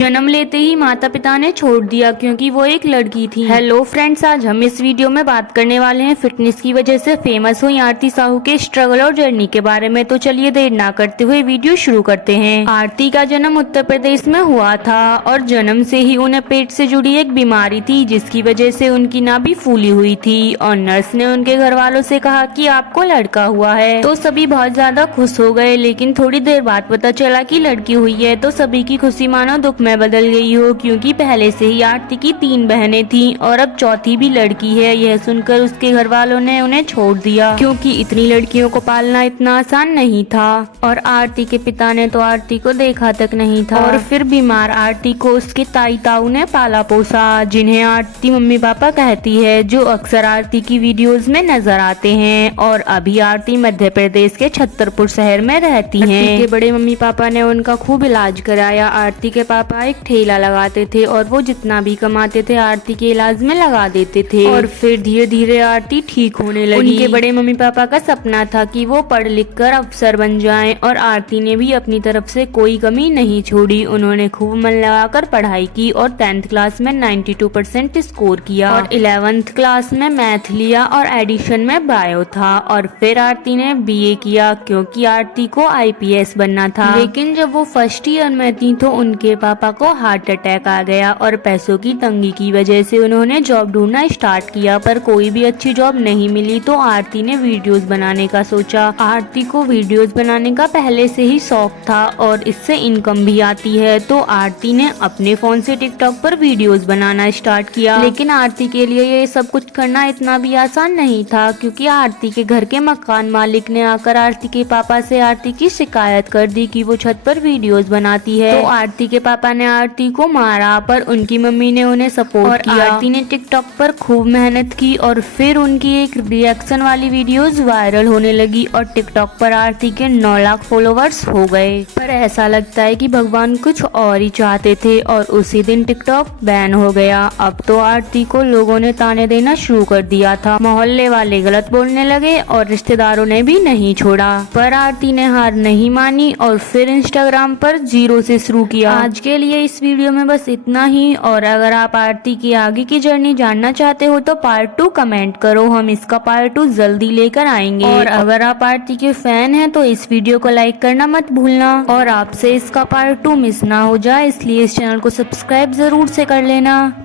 जन्म लेते ही माता पिता ने छोड़ दिया क्योंकि वो एक लड़की थी। हेलो फ्रेंड्स, आज हम इस वीडियो में बात करने वाले हैं फिटनेस की वजह से फेमस हुई आरती साहू के स्ट्रगल और जर्नी के बारे में। तो चलिए देर ना करते हुए वीडियो शुरू करते हैं। आरती का जन्म उत्तर प्रदेश में हुआ था और जन्म से ही उन्हें पेट से जुड़ी एक बीमारी थी जिसकी वजह से उनकी नाभि फूली हुई थी और नर्स ने उनके घर वालों से कहा कि आपको लड़का हुआ है। तो सभी बहुत ज्यादा खुश हो गए, लेकिन थोड़ी देर बाद पता चला कि लड़की हुई है तो सभी की खुशी मानो दुख में बदल गई हो, क्योंकि पहले से ही आरती की 3 बहनें थीं और अब चौथी भी लड़की है। यह सुनकर उसके घर वालों ने उन्हें छोड़ दिया क्योंकि इतनी लड़कियों को पालना इतना आसान नहीं था और आरती के पिता ने तो आरती को देखा तक नहीं था और फिर बीमार आरती को उसके ताई ताऊ ने पाला पोसा, जिन्हें आरती मम्मी पापा कहती है, जो अक्सर आरती की वीडियोस में नजर आते हैं। और अभी आरती मध्य प्रदेश के छतरपुर शहर में रहती है। आरती के बड़े मम्मी पापा ने उनका खूब इलाज कराया। आरती के पापा एक ठेला लगाते थे और वो जितना भी कमाते थे आरती के इलाज में लगा देते थे और फिर धीरे धीरे आरती ठीक होने लगी। उनके बड़े मम्मी पापा का सपना था कि वो पढ़ लिख कर अफसर बन जाएं और आरती ने भी अपनी तरफ से कोई कमी नहीं छोड़ी। उन्होंने खूब मन लगाकर पढ़ाई की और 10th क्लास में 92% स्कोर किया और 11th क्लास में मैथ लिया और एडिशन में बायो था। और फिर आरती ने बीए किया क्योंकि आरती को आईपीएस बनना था। लेकिन जब वो फर्स्ट ईयर में थी तो उनके पापा को हार्ट अटैक आ गया और पैसों की तंगी की वजह से उन्होंने जॉब ढूंढना स्टार्ट किया, पर कोई भी अच्छी जॉब नहीं मिली। तो आरती ने वीडियोस बनाने का सोचा। आरती को वीडियोस बनाने का पहले से ही शौक था और इससे इनकम भी आती है, तो आरती ने अपने फोन से टिकटॉक पर वीडियोस बनाना स्टार्ट किया। लेकिन आरती के लिए ये सब कुछ करना इतना भी आसान नहीं था क्योंकि आरती के घर के मकान मालिक ने आकर आरती के पापा से आरती की शिकायत कर दी कि वो छत पर वीडियोस बनाती है। तो आरती के पापा ने आरती को मारा, पर उनकी मम्मी ने उन्हें सपोर्ट किया। आरती ने टिकटॉक पर खूब मेहनत की और फिर उनकी एक रिएक्शन वाली वीडियोस वायरल होने लगी और टिकटॉक पर आरती के 9 लाख फॉलोवर्स हो गए। पर ऐसा लगता है कि भगवान कुछ और ही चाहते थे और उसी दिन टिकटॉक बैन हो गया। अब तो आरती को लोगों ने ताने देना शुरू कर दिया था, मोहल्ले वाले गलत बोलने लगे और रिश्तेदारों ने भी नहीं छोड़ा। पर आरती ने हार नहीं मानी और फिर इंस्टाग्राम पर 0 से शुरू किया। आज के लिए इस वीडियो में बस इतना ही, और अगर आप आरती की आगे की जर्नी जानना चाहते हो तो पार्ट 2 कमेंट करो, हम इसका पार्ट 2 जल्दी लेकर आएंगे। और अगर आप आरती के फैन हैं तो इस वीडियो को लाइक करना मत भूलना और आपसे इसका पार्ट 2 मिस ना हो जाए, इसलिए इस चैनल को सब्सक्राइब जरूर से कर लेना।